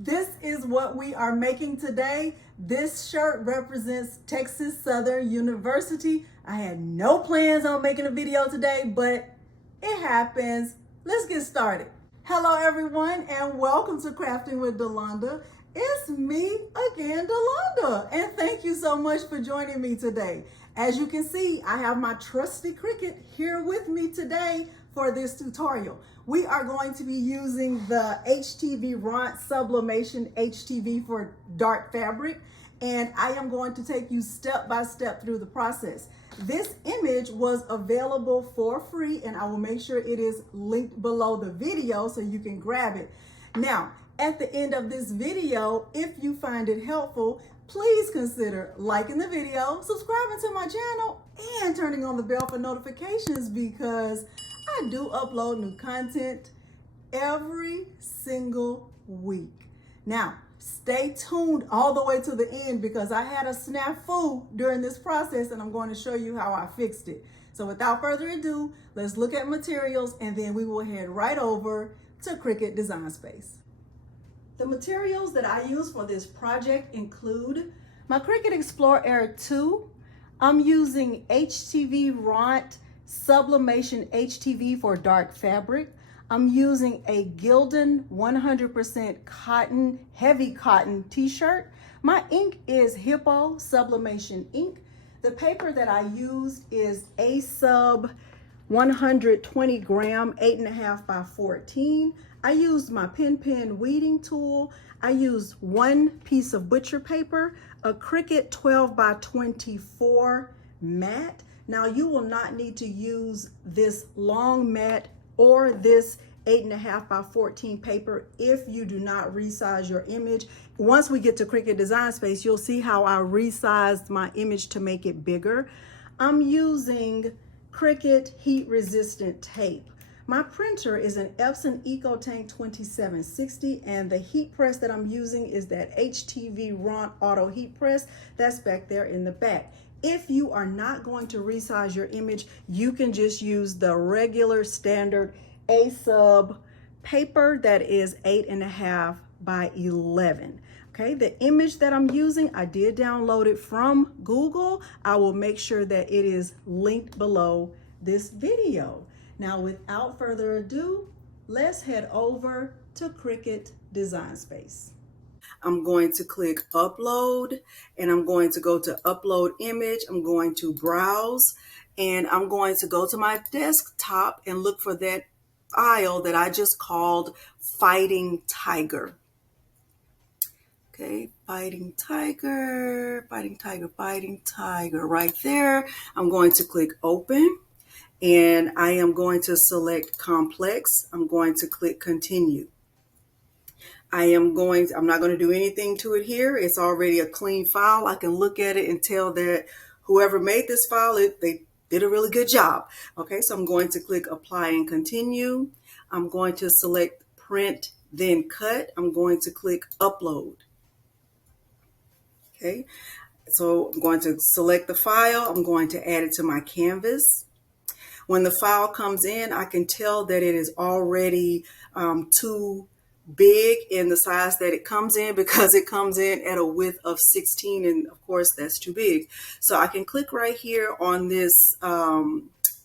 This is what we are making today. This shirt represents Texas Southern University. I had no plans on making a video today, but it happens. Let's get started. Hello everyone and welcome to Crafting with Delonda. It's me again, Delonda, and thank you so much for joining me today. As you can see, I have my trusty Cricut here with me today for this tutorial. We are going to be using the HTVRONT Sublimation HTV for dark fabric, and I am going to take you step by step through the process. This image was available for free, and I will make sure it is linked below the video so you can grab it. Now, at the end of this video, if you find it helpful, please consider liking the video, subscribing to my channel, and turning on the bell for notifications because I do upload new content every single week. Now, stay tuned all the way to the end because I had a snafu during this process and I'm going to show you how I fixed it. So without further ado, let's look at materials and then we will head right over to Cricut Design Space. The materials that I use for this project include my Cricut Explore Air 2. I'm using HTVRONT Sublimation HTV for dark fabric. I'm using a Gildan 100% cotton, heavy cotton t-shirt. My ink is Hippo Sublimation ink. The paper that I used is A-Sub 120 gram, 8.5 by 14. I used my pen weeding tool. I used one piece of butcher paper, a Cricut 12 by 24 mat. Now you will not need to use this long mat or this 8.5 by 14 paper if you do not resize your image. Once we get to Cricut Design Space, you'll see how I resized my image to make it bigger. I'm using Cricut heat resistant tape. My printer is an Epson EcoTank 2760 and the heat press that I'm using is that HTVRONT auto heat press that's back there in the back. If you are not going to resize your image, you can just use the regular standard A-Sub paper that is 8.5 by 11. Okay, the image that I'm using, I did download it from Google. I will make sure that it is linked below this video. Now, without further ado, let's head over to Cricut Design Space. I'm going to click upload and I'm going to go to upload image. I'm going to browse and I'm going to go to my desktop and look for that file that I just called Fighting Tiger. Okay, Fighting Tiger, Fighting Tiger, Fighting Tiger right there. I'm going to click open and I am going to select complex. I'm going to click continue. I'm not going to do anything to it here. It's already a clean file. I can look at it and tell that whoever made this file, they did a really good job. Okay, so I'm going to click apply and continue. I'm going to select print, then cut. I'm going to click upload. Okay, so I'm going to select the file. I'm going to add it to my canvas. When the file comes in, I can tell that it is already too big in the size that it comes in because it comes in at a width of 16 and of course that's too big. So I can click right here on this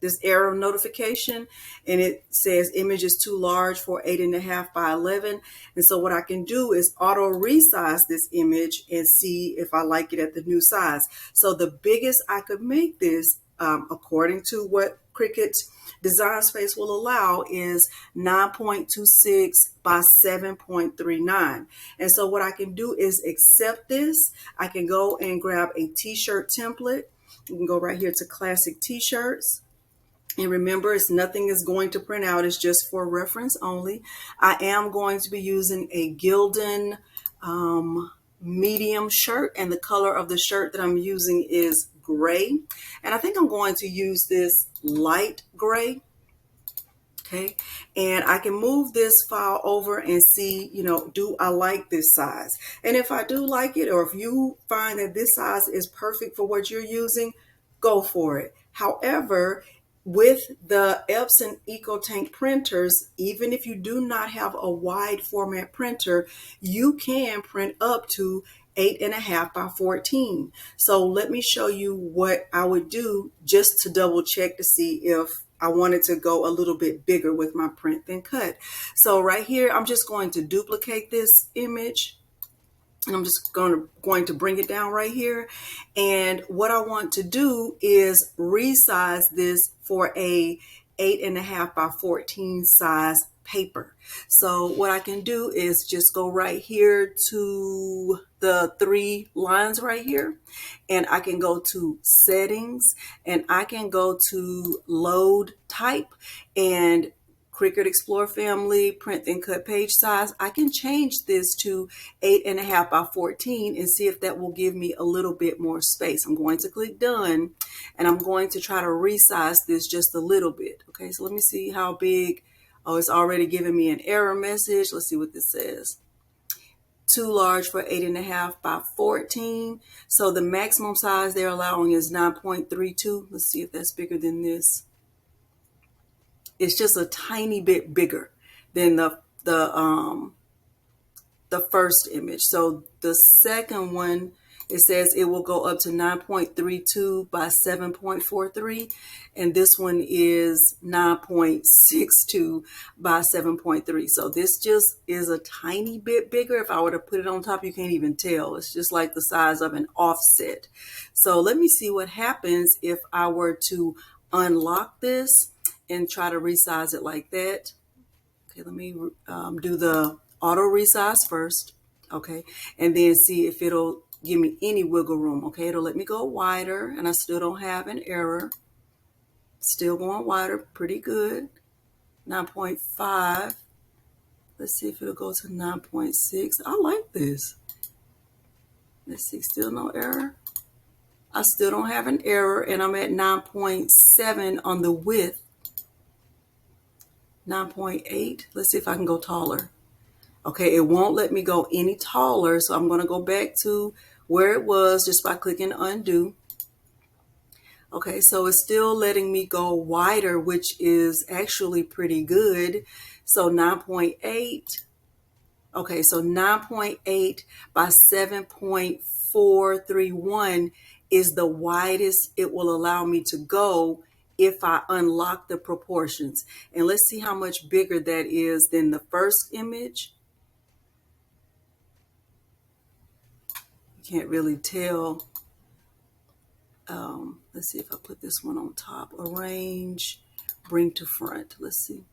this error notification and it says image is too large for 8.5 by 11. And so what I can do is auto resize this image and see if I like it at the new size. So the biggest I could make this according to what Cricut Design Space will allow is 9.26 by 7.39. And so what I can do is accept this. I can go and grab a t-shirt template. You can go right here to classic t-shirts. And remember, nothing is going to print out. It's just for reference only. I am going to be using a Gildan medium shirt, and the color of the shirt that I'm using is gray. And I think I'm going to use this light gray. Okay, and I can move this file over and see, do I like this size? And if I do like it, or if you find that this size is perfect for what you're using, go for it. However, with the Epson EcoTank printers, even if you do not have a wide format printer, you can print up to 8.5 by 14. So let me show you what I would do just to double check to see if I wanted to go a little bit bigger with my print than cut. So right here, I'm just going to duplicate this image. And I'm just going to bring it down right here. And what I want to do is resize this for a 8.5 by 14 size paper. So what I can do is just go right here to the 3 lines right here, and I can go to settings, and I can go to load type, and Cricut Explorer family, print and cut page size. I can change this to 8.5 by 14 and see if that will give me a little bit more space. I'm going to click done, and I'm going to try to resize this just a little bit. Okay, so let me see how big. Oh, it's already giving me an error message. Let's see what this says. Too large for 8.5 by 14. So the maximum size they're allowing is 9.32. Let's see if that's bigger than this. It's just a tiny bit bigger than the first image. So the second one, it says it will go up to 9.32 by 7.43, and this one is 9.62 by 7.3. So this just is a tiny bit bigger. If I were to put it on top, you can't even tell. It's just like the size of an offset. So let me see what happens if I were to unlock this and try to resize it like that. Okay, let me do the auto resize first. Okay, and then see if it'll give me any wiggle room. Okay, it'll let me go wider, and I still don't have an error. Still going wider, pretty good. 9.5. Let's see if it'll go to 9.6. I like this. Let's see, still no error. I still don't have an error, and I'm at 9.7 on the width. 9.8. Let's see if I can go taller. Okay, it won't let me go any taller, so I'm going to go back to where it was just by clicking undo. Okay, so it's still letting me go wider, which is actually pretty good. So 9.8. Okay, so 9.8 by 7.431 is the widest it will allow me to go if I unlock the proportions. And let's see how much bigger that is than the first image. You can't really tell. Let's see if I put this one on top. Arrange, bring to front. Let's see.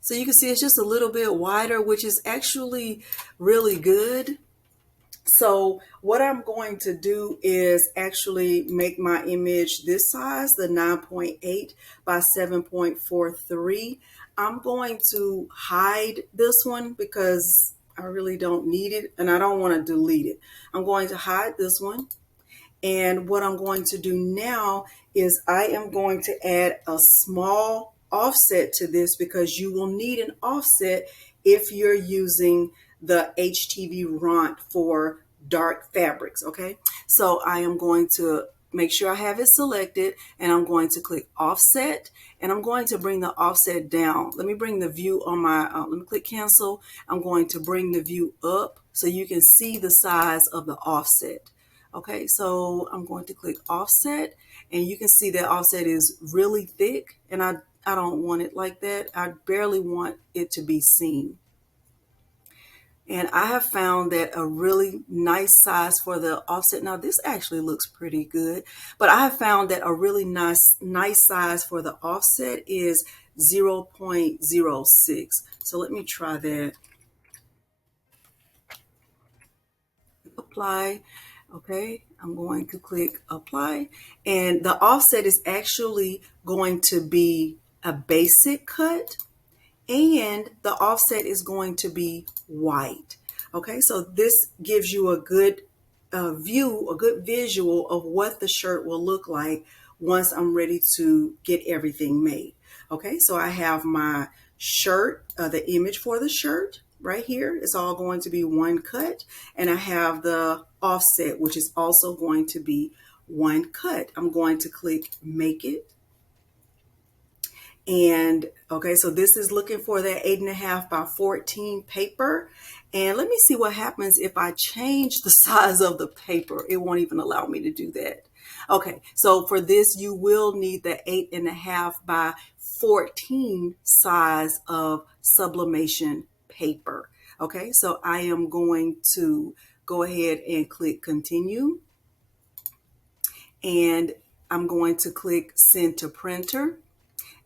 So you can see it's just a little bit wider, which is actually really good. So what I'm going to do is actually make my image this size, the 9.8 by 7.43. I'm going to hide this one because I really don't need it, and I don't want to delete it. I'm going to hide this one. And what I'm going to do now is I am going to add a small offset to this, because you will need an offset if you're using the HTVRONT for dark fabrics. Okay, so I am going to make sure I have it selected, and I'm going to click offset, and I'm going to bring the offset down. Let me bring the view on my, let me click cancel. I'm going to bring the view up so you can see the size of the offset. Okay, so I'm going to click offset, and you can see that offset is really thick, and I don't want it like that. I barely want it to be seen. And I have found that a really nice size for the offset, now this actually looks pretty good, but I have found that a really nice size for the offset is 0.06. So let me try that. Apply. Okay, I'm going to click apply, and the offset is actually going to be a basic cut, and the offset is going to be white. Okay, so this gives you a good view, a good visual of what the shirt will look like once I'm ready to get everything made. Okay, so I have my shirt, the image for the shirt right here. It's all going to be one cut, and I have the offset, which is also going to be one cut. I'm going to click make it. And okay, so this is looking for that 8.5 by 14 paper. And let me see what happens if I change the size of the paper. It won't even allow me to do that. Okay, so for this, you will need the 8.5 by 14 size of sublimation paper. Okay, so I am going to go ahead and click continue. And I'm going to click send to printer.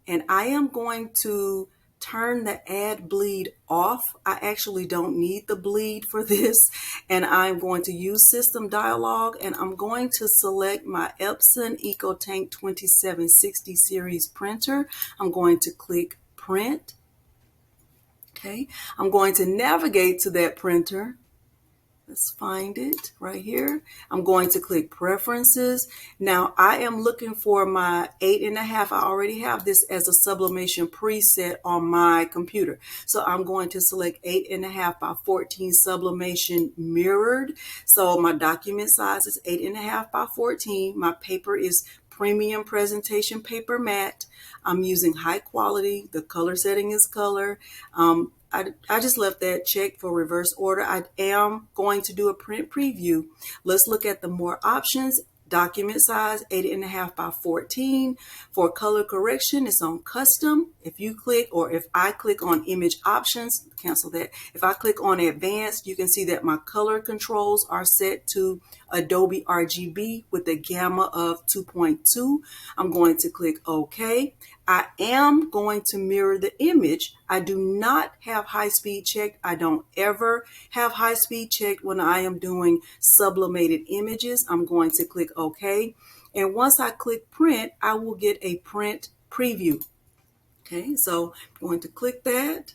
And I am going to turn the add bleed off. I actually don't need the bleed for this. And I'm going to use system dialog, and I'm going to select my Epson EcoTank 2760 series printer. I'm going to click print. Okay, I'm going to navigate to that printer. Let's find it right here. I'm going to click preferences. Now I am looking for my 8.5. I already have this as a sublimation preset on my computer. So I'm going to select 8.5 by 14 sublimation mirrored. So my document size is 8.5 by 14. My paper is premium presentation paper matte. I'm using high quality. The color setting is color. I just left that check for reverse order. I am going to do a print preview. Let's look at the more options. Document size 8.5 by 14. For color correction, it's on custom. If you click, or if I click on image options, cancel that. If I click on advanced, you can see that my color controls are set to Adobe RGB with a gamma of 2.2. I'm going to click OK. I am going to mirror the image. I do not have high speed checked. I don't ever have high speed checked when I am doing sublimated images. I'm going to click OK. And once I click print, I will get a print preview. Okay, so I'm going to click that.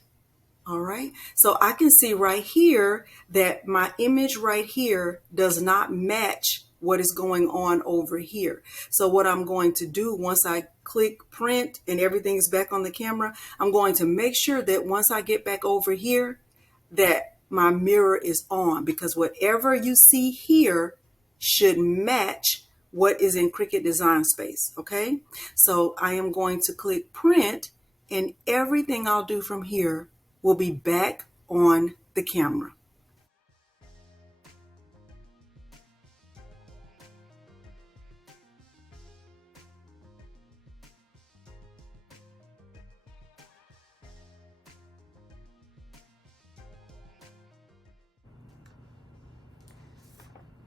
All right, so I can see right here that my image right here does not match what is going on over here. So what I'm going to do once I click print and everything's back on the camera, I'm going to make sure that once I get back over here that my mirror is on, because whatever you see here should match what is in Cricut Design Space. Okay, so I am going to click print, and everything I'll do from here will be back on the camera.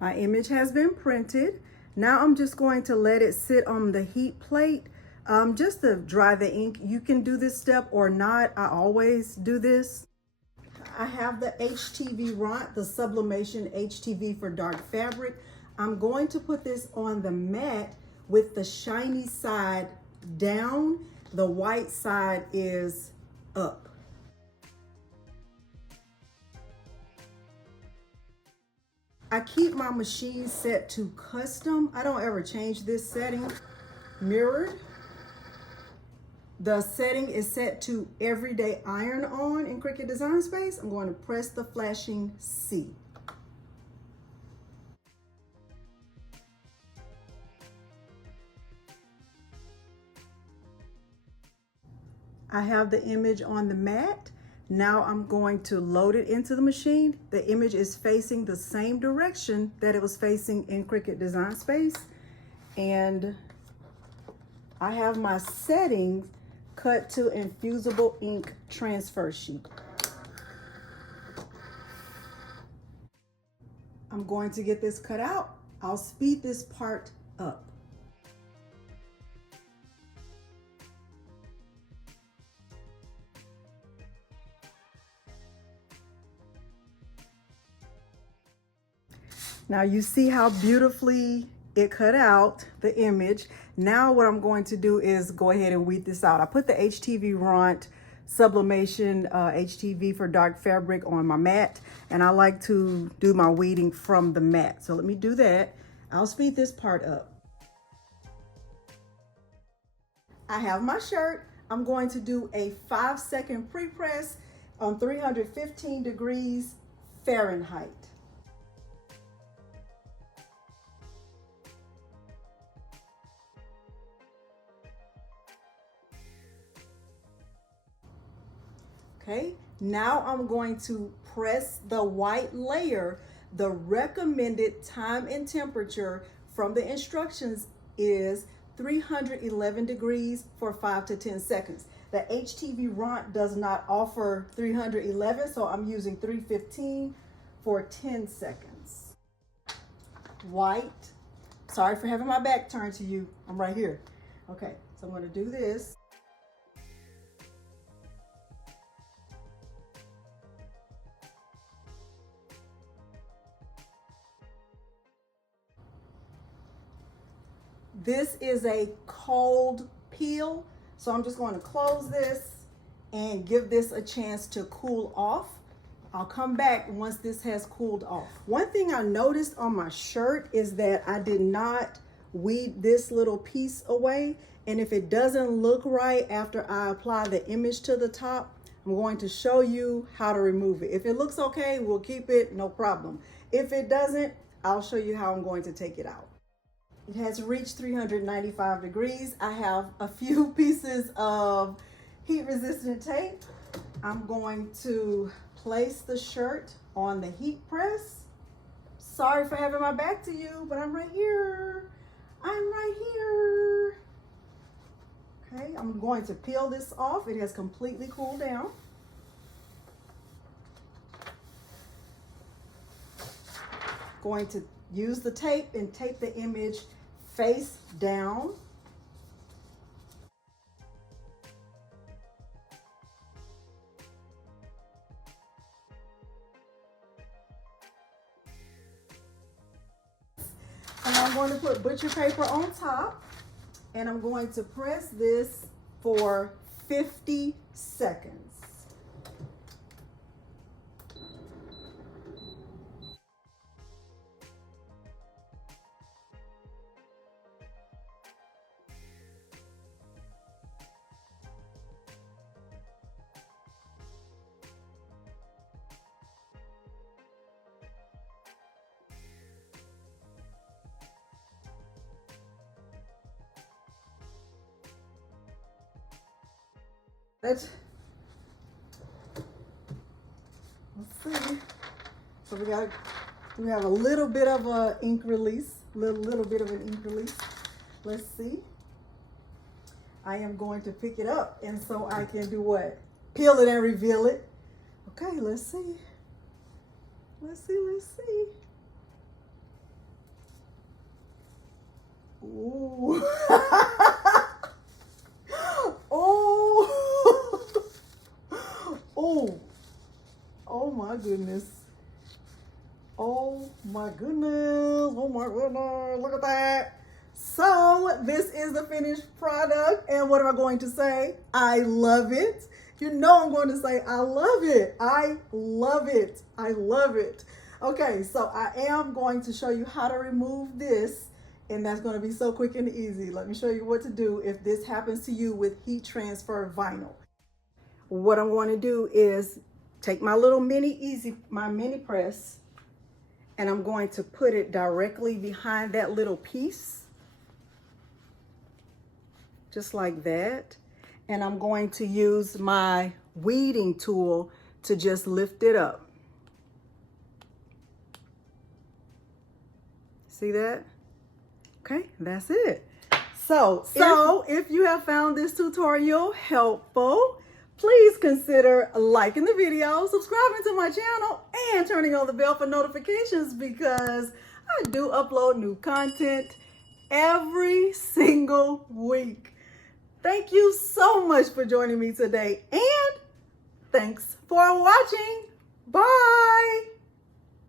My image has been printed. Now I'm just going to let it sit on the heat plate just to dry the ink. You can do this step or not. I always do this. I have the HTVRONT, the Sublimation HTV for dark fabric. I'm going to put this on the mat with the shiny side down. The white side is up. I keep my machine set to custom. I don't ever change this setting. Mirrored. The setting is set to everyday iron on in Cricut Design Space. I'm going to press the flashing C. I have the image on the mat. Now I'm going to load it into the machine. The image is facing the same direction that it was facing in Cricut Design Space. And I have my settings cut to infusible ink transfer sheet. I'm going to get this cut out. I'll speed this part up. Now you see how beautifully it cut out the image. Now what I'm going to do is go ahead and weed this out. I put the HTVRONT Sublimation HTV for dark fabric on my mat, and I like to do my weeding from the mat. So let me do that. I'll speed this part up. I have my shirt. I'm going to do a 5-second pre-press on 315 degrees Fahrenheit. Okay, now I'm going to press the white layer. The recommended time and temperature from the instructions is 311 degrees for 5 to 10 seconds. The HTVRONT does not offer 311, so I'm using 315 for 10 seconds. White. Sorry for having my back turned to you. I'm right here. Okay, so I'm going to do this. This is a cold peel, so I'm just going to close this and give this a chance to cool off. I'll come back once this has cooled off. One thing I noticed on my shirt is that I did not weed this little piece away, and if it doesn't look right after I apply the image to the top, I'm going to show you how to remove it. If it looks okay, we'll keep it, no problem. If it doesn't, I'll show you how I'm going to take it out. It has reached 395 degrees. I have a few pieces of heat-resistant tape. I'm going to place the shirt on the heat press. Sorry for having my back to you, but I'm right here. I'm right here. Okay, I'm going to peel this off. It has completely cooled down. Going to use the tape and tape the image face down. And I'm going to put butcher paper on top, and I'm going to press this for 50 seconds. Let's see. So we have a little bit of a ink release, little bit of an ink release. Let's see. I am going to pick it up, and so I can do what? Peel it and reveal it. Okay, let's see. Let's see. Ooh. Oh my goodness. Oh my goodness. Oh my goodness. Look at that. So this is the finished product. And what am I going to say? I love it. You know I'm going to say I love it. I love it. I love it. Okay, so I am going to show you how to remove this. And that's going to be so quick and easy. Let me show you what to do if this happens to you with heat transfer vinyl. What I'm going to do is take my little mini press, and I'm going to put it directly behind that little piece, just like that. And I'm going to use my weeding tool to just lift it up. See that? Okay, that's it. So if you have found this tutorial helpful, please consider liking the video, subscribing to my channel, and turning on the bell for notifications, because I do upload new content every single week. Thank you so much for joining me today, and thanks for watching. Bye.